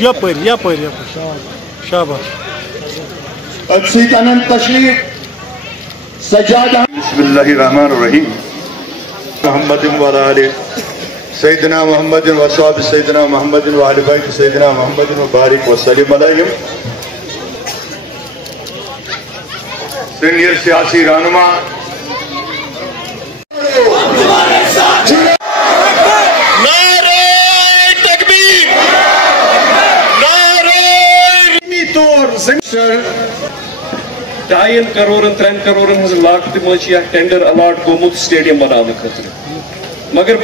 Yapır. Şabaş. Seytanın teşrif Seccade. Bismillahirrahmanirrahim. Muhammedin ve ali Seyyidina Muhammedin ve sahabi Seyyidina Muhammedin ve ali bayti Seyyidina Muhammedin ve barik ve salim aleyhim. Senior siyasi ranuma ढाई करोड़ 3 करोड़ लागत मज tender allot गोमुत stadium बनाने खतर मगर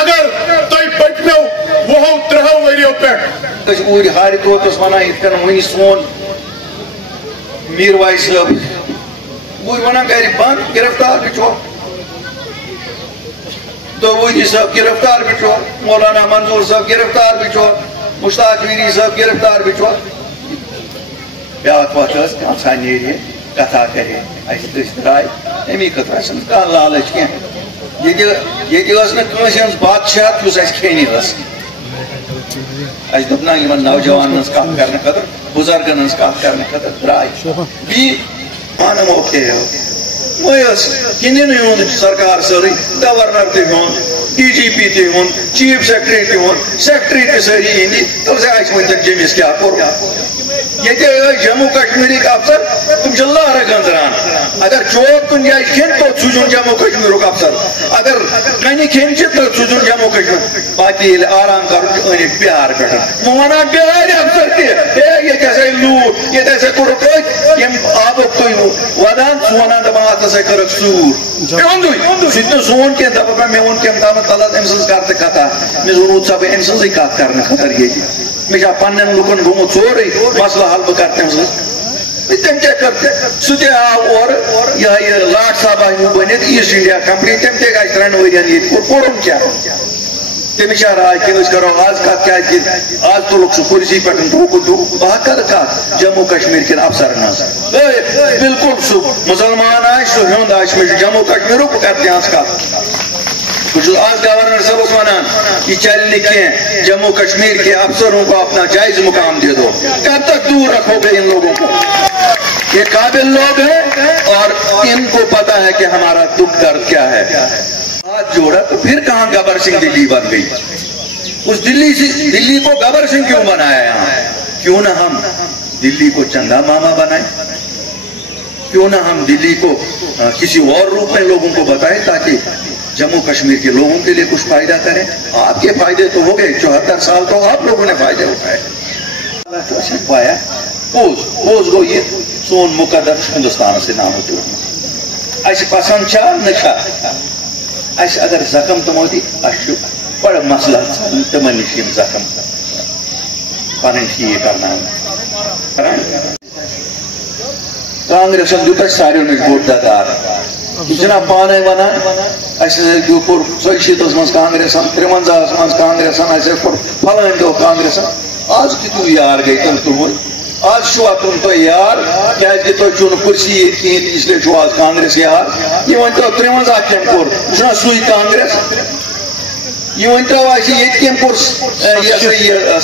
अगर तुम पटमो 2-3 वरियों पे हार तोतस वन इन वन सोन मीरवाई साहब वन गर बंद गिरफ्तार बिचौर दवूदी साहब गिरफ्तार बिचौर मौलाना मंजूर साहब गिरफ्तार बिचौर मुश्ताक वीरी साहब गिरफ्तार बिचौर ब्याक वत नीर कथा करे द्राय अमी खतर कह लालच कह बादशाह खेनी दपना नौजवान कत कर खतर बुजुर्गन कत कर खतर द्राय पान मौके हिंदन सरकार सारी गवर्नर तुन DGP तुन चीफ सेक्रेटरी सारी हिंदी तो वन जमिस क्या कोर ये जम्मू कश्मीर अफसर तुम लार गंदरान अगर चौक कुन जाए खेन तो सूझुन जम्मू कश्मीर अफसर अगर कन खेन तो सूझुन जम्मू कश्मीर बात आराम कर बिहार पे वन बिहार अफसर तसा लूट ये कोर आब तुम वदान वन दपान अत हसा कर सूर सह सोन कह दपा मे वो कम ताम तल अम सर कथा मे वोन सा बह अम सज कत कर खतर ये मे पन्न लुकन गोमुत सोरे मसला हल बह कर तम क्या कर सह आव और लाट साहब बन ईस्ट इंडिया कंपनी तम 3 वन कोरम क्या तमिस राय कि करो आज कत क्या आज तुलुक सह कुर्सी पे बह कर कत जम्मू कश्मीर कन अफसर बिल्कुल सह मुसलमान सह हिंद जम्मू कश्मीर कर कत आज गवर्नर साहब वनान ये चल कह जम्मू कश्मीर के अफसरों को अपना जायज मुकाम दे दो कब तक दूर रखोगे इन लोगों को ये काबिल लोग हैं और इनको पता है कि हमारा दुख दर्द क्या है हाथ जोड़ा तो फिर कहां गब्बर सिंह दिल्ली बन गई उस दिल्ली को गब्बर सिंह क्यों बनाया यहाँ क्यों ना हम दिल्ली को चंदा मामा बनाए क्यों ना हम दिल्ली को किसी और रूप में लोगों को बताएं ताकि जम्मू कश्मीर के लोगों के लिए कुछ फायदा करें आपके फायदे तो हो गए 74 साल तो आप लोगों ने फायदे उठाए पाया पोज गो ये सोन मुकदर हिंदुस्तान से नाम पसंद नशा अगर जख्म तमो दी बड़ मसला तमन नश जख्म पन ठीक करना कांग्रेस दुत सारे नश बोट ददार जना पान वन कोर 100 मज कांग्रेस 53 मज कांग्रेस फलान दो कांग्रेस आज कितु यार गई तुम तुम आज छुआ तुम तो यार क्या तुम कुर्सी इसलिए छो आज कांग्रेस यार ये वन तो 53 कम कोर सुई कांग्रेस ये वन तो ये कम कोर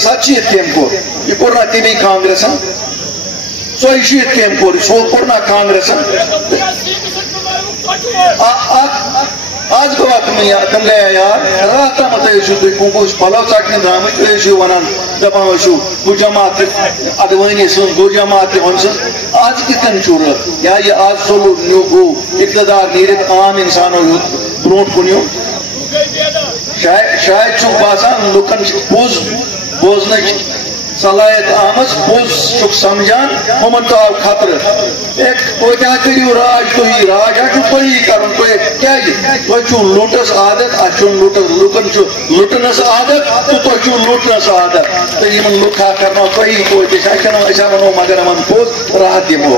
70 कम कोर ये कोर ना तमी कांग्रेस 100 कम कोर सो कोर ना कांग्रेस आज गो तुम गया यार रात मत पलव चटने द्रामत वन दपान गु जमात अदवानी सुन गु जमात आज कितन या ये आज सोलू न्यू गो इकतदार नीरत आम इंसानों ब्रोट कुन शायद बासान लुकन पोज बोजन सलाहियत आमज पोज समझान हमन तो आव खतर करू राज राज कर लुटस आदत लुकन लुटनस आदत तो तुम लुटनस आदत तो लुखा कर वनो मगर हम पोज राहत दिमो